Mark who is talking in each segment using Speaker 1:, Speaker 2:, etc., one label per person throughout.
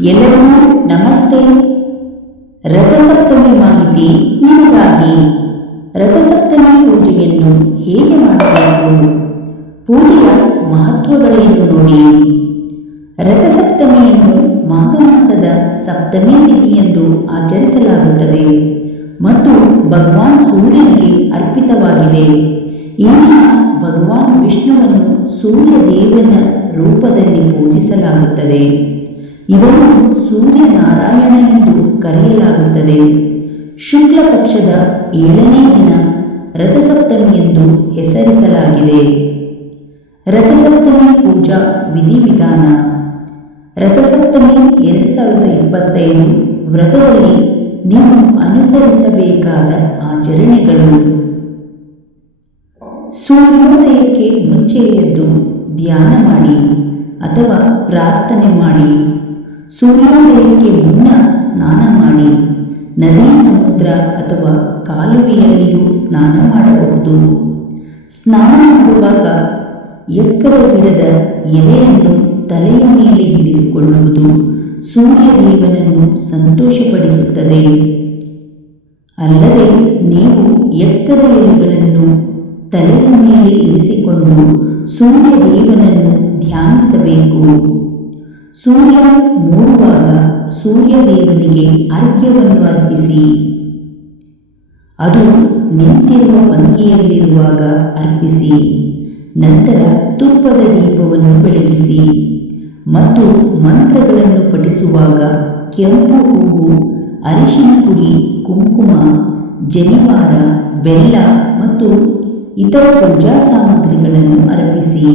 Speaker 1: ಎಲ್ಲರಿಗೂ ನಮಸ್ತೆ. ರಥಸಪ್ತಮಿ ಮಾಹಿತಿ ನಿಮಗಾಗಿ. ರಥಸಪ್ತಮಿ ಪೂಜೆಯನ್ನು ಹೇಗೆ ಮಾಡಬೇಕು? ಪೂಜೆಯ ಮಹತ್ವಗಳೇನು ನೋಡಿ? ರಥಸಪ್ತಮಿಯನ್ನು ಮಾಘ ಮಾಸದ ಸಪ್ತಮಿ ತಿಥಿಯೆಂದು ಆಚರಿಸಲಾಗುತ್ತದೆ ಮತ್ತು ಭಗವಾನ್ ಸೂರ್ಯನಿಗೆ ಅರ್ಪಿತವಾಗಿದೆ. ಈ ದಿನ ಭಗವಾನ್ ವಿಷ್ಣುವನ್ನು ಸೂರ್ಯ ದೇವನ ರೂಪದಲ್ಲಿ ಪೂಜಿಸಲಾಗುತ್ತದೆ. ಇದನ್ನು ಸೂರ್ಯನಾರಾಯಣ ಎಂದು ಕರೆಯಲಾಗುತ್ತದೆ. ಶುಕ್ಲ ಪಕ್ಷದ ಏಳನೇ ದಿನ ರಥಸಪ್ತಮಿ ಎಂದು ಹೆಸರಿಸಲಾಗಿದೆ. ರಥಸಪ್ತಮಿ ಪೂಜಾ ವಿಧಿವಿಧಾನ. ರಥಸಪ್ತಮಿ ಎರಡು ಸಾವಿರದ ಇಪ್ಪತ್ತೈದು ವ್ರತದಲ್ಲಿ ನೀವು ಅನುಸರಿಸಬೇಕಾದ ಆಚರಣೆಗಳು. ಸೂರ್ಯೋದಯಕ್ಕೆ ಮುಂಚೆ ಎದ್ದು ಧ್ಯಾನ ಮಾಡಿ ಅಥವಾ ಪ್ರಾರ್ಥನೆ ಮಾಡಿ. ಸೂರ್ಯೋದಯಕ್ಕೆ ಮುನ್ನ ಸ್ನಾನ ಮಾಡಿ, ನದಿ ಸಮುದ್ರ ಅಥವಾ ಕಾಲುವೆಯಲ್ಲಿಯೂ ಸ್ನಾನ ಮಾಡಬಹುದು. ಸ್ನಾನ ಮಾಡುವಾಗ ಎಕ್ಕದ ಗಿಡದ ಎಲೆಯನ್ನು ತಲೆಯ ಮೇಲೆ ಹಿಡಿದುಕೊಳ್ಳುವುದು ಸೂರ್ಯದೇವನನ್ನು ಸಂತೋಷಪಡಿಸುತ್ತದೆ. ಅಲ್ಲದೆ ನೀವು ಎಕ್ಕದ ಎಲೆಗಳನ್ನು ತಲೆಯ ಮೇಲೆ ಇರಿಸಿಕೊಂಡು ಸೂರ್ಯದೇವನನ್ನು ಧ್ಯಾನಿಸಬೇಕು. ಸೂರ್ಯ ಮೂಡುವಾಗ ಸೂರ್ಯದೇವನಿಗೆ ಅರ್ಘ್ಯವನ್ನು ಅರ್ಪಿಸಿ, ಅದು ನಿಂತಿರುವ ಭಂಗಿಯಲ್ಲಿರುವಾಗ ಅರ್ಪಿಸಿ, ನಂತರ ತುಪ್ಪದ ದೀಪವನ್ನು ಬೆಳಗಿಸಿ ಮತ್ತು ಮಂತ್ರಗಳನ್ನು ಪಠಿಸುವಾಗ ಕೆಂಪು ಹೂವು, ಅರಿಶಿನ ಪುಡಿ, ಕುಂಕುಮ, ಜನಿವಾರ, ಬೆಲ್ಲ ಮತ್ತು ಇತರ ಪೂಜಾ ಸಾಮಗ್ರಿಗಳನ್ನು ಅರ್ಪಿಸಿ,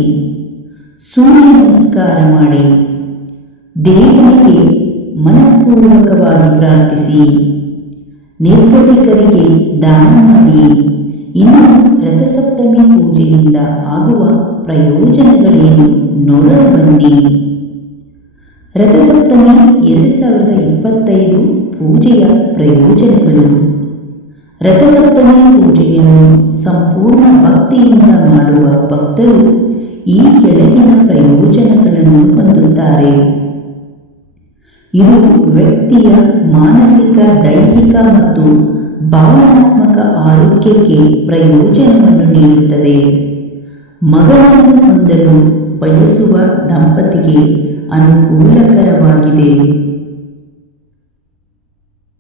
Speaker 1: ಸೂರ್ಯ ನಮಸ್ಕಾರ ಮಾಡಿ. ದೇವನಿಗೆ ಮನಪೂರ್ವಕವಾಗಿ ಪ್ರಾರ್ಥಿಸಿ. ನಿರ್ಗತಿಕರಿಗೆ ದಾನ ಮಾಡಿ. ಇನ್ನು ರಥಸಪ್ತಮಿ ಪೂಜೆಯಿಂದ ಆಗುವ ಪ್ರಯೋಜನಗಳೇನು ನೋಡಲು ಬನ್ನಿ. ರಥಸಪ್ತಮಿ ಎರಡು ಸಾವಿರದ ಇಪ್ಪತ್ತೈದು ಪೂಜೆಯ ಪ್ರಯೋಜನಗಳು. ರಥಸಪ್ತಮಿ ಪೂಜೆಯನ್ನು ಸಂಪೂರ್ಣ ಭಕ್ತಿಯಿಂದ ಮಾಡುವ ಭಕ್ತರು ಈ ಕೆಳಗಿನ ಪ್ರಯೋಜನಗಳನ್ನು ಹೊಂದುತ್ತಾರೆ. ಇದು ವ್ಯಕ್ತಿಯ ಮಾನಸಿಕ, ದೈಹಿಕ ಮತ್ತು ಭಾವನಾತ್ಮಕ ಆರೋಗ್ಯಕ್ಕೆ ಪ್ರಯೋಜನವನ್ನು ನೀಡುತ್ತದೆ. ಮಗನನ್ನು ಹೊಂದಲು ಬಯಸುವ ದಂಪತಿಗೆ ಅನುಕೂಲಕರವಾಗಿದೆ.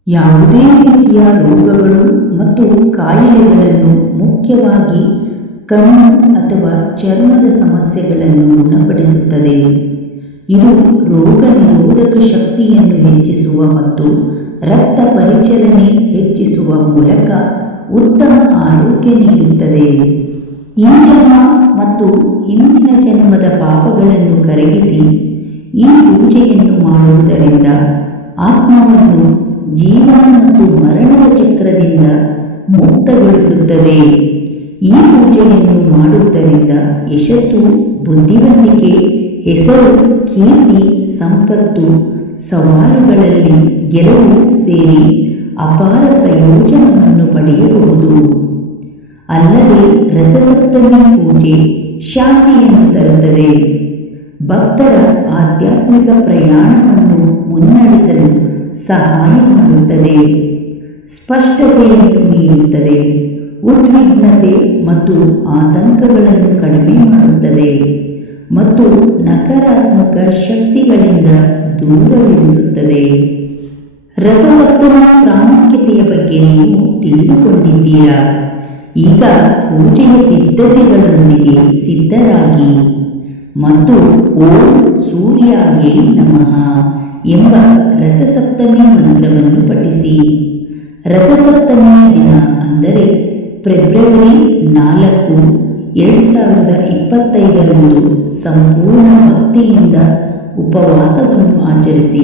Speaker 1: ಯಾವುದೇ ರೀತಿಯ ರೋಗಗಳು ಮತ್ತು ಕಾಯಿಲೆಗಳನ್ನು ಮುಖ್ಯವಾಗಿ ಕಣ್ಣು ಅಥವಾ ಚರ್ಮದ ಸಮಸ್ಯೆಗಳನ್ನು ಗುಣಪಡಿಸುತ್ತದೆ. ಇದು ರೋಗ ನಿರೋಧಕ ಶಕ್ತಿಯನ್ನು ಹೆಚ್ಚಿಸುವ ಮತ್ತು ರಕ್ತ ಪರಿಚಲನೆ ಹೆಚ್ಚಿಸುವ ಮೂಲಕ ಉತ್ತಮ ಆರೋಗ್ಯ ನೀಡುತ್ತದೆ. ಈ ಜನ್ಮ ಮತ್ತು ಹಿಂದಿನ ಜನ್ಮದ ಪಾಪಗಳನ್ನು ಕರಗಿಸಿ ಈ ಪೂಜೆಯನ್ನು ಮಾಡುವುದರಿಂದ ಆತ್ಮವನ್ನು ಜೀವನ ಮತ್ತು ಮರಣದ ಚಕ್ರದಿಂದ ಮುಕ್ತಗೊಳಿಸುತ್ತದೆ. ಈ ಪೂಜೆಯನ್ನು ಮಾಡುವುದರಿಂದ ಯಶಸ್ಸು, ಬುದ್ಧಿವಂತಿಕೆ ಹೆಸರು, ಕೀರ್ತಿ, ಸಂಪತ್ತು, ಸವಾಲುಗಳಲ್ಲಿ ಗೆಲುವು ಸೇರಿ ಅಪಾರ ಪ್ರಯೋಜನವನ್ನು ಪಡೆಯಬಹುದು. ಅಲ್ಲದೆ ರಥಸಪ್ತಮಿ ಪೂಜೆ ಶಾಂತಿಯನ್ನು ತರುತ್ತದೆ. ಭಕ್ತರ ಆಧ್ಯಾತ್ಮಿಕ ಪ್ರಯಾಣವನ್ನು ಮುನ್ನಡೆಸಲು ಸಹಾಯ ಮಾಡುತ್ತದೆ. ಸ್ಪಷ್ಟತೆಯನ್ನು ನೀಡುತ್ತದೆ. ಉದ್ವಿಗ್ನತೆ ಮತ್ತು ಆತಂಕಗಳನ್ನು ಕಡಿಮೆ ಮಾಡುತ್ತದೆ. ಮತ್ತು ನಕಾರಾತ್ಮಕ ಶಕ್ತಿಗಳಿಂದ ದೂರವಿರಿಸುತ್ತದೆ. ರಥಸಪ್ತಮ ಪ್ರಾಮುಖ್ಯತೆಯ ಬಗ್ಗೆ ನೀವು ತಿಳಿದುಕೊಂಡಿದ್ದೀರಾ? ಈಗ ಪೂಜೆಯ ಸಿದ್ಧತೆಗಳೊಂದಿಗೆ ಸಿದ್ಧರಾಗಿ. ಮತ್ತು ಓಂ ಸೂರ್ಯಾಗೆ ನಮಃ ಎಂಬ ರಥಸಪ್ತಮಿ ಮಂತ್ರವನ್ನು ಪಠಿಸಿ. ರಥಸಪ್ತಮಿಯ ದಿನ ಅಂದರೆ ಫೆಬ್ರವರಿ ನಾಲ್ಕು ಎರಡು ಸಾವಿರದ ಇಪ್ಪತ್ತೈದರಂದು ಸಂಪೂರ್ಣ ಭಕ್ತಿಯಿಂದ ಉಪವಾಸವನ್ನು ಆಚರಿಸಿ.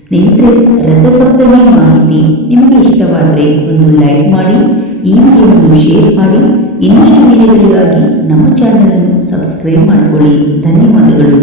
Speaker 1: ಸ್ನೇಹಿತರೆ ರಥಸಪ್ತಮಿ ಮಾಹಿತಿ ನಿಮಗೆ ಇಷ್ಟವಾದರೆ ಒಂದು ಲೈಕ್ ಮಾಡಿ, ಈ ವಿಡಿಯೋವನ್ನು ಶೇರ್ ಮಾಡಿ, ಇನ್ನಷ್ಟು ವಿಡಿಯೋಗಳಿಗಾಗಿ ನಮ್ಮ ಚಾನಲನ್ನು ಸಬ್ಸ್ಕ್ರೈಬ್ ಮಾಡಿಕೊಳ್ಳಿ. ಧನ್ಯವಾದಗಳು.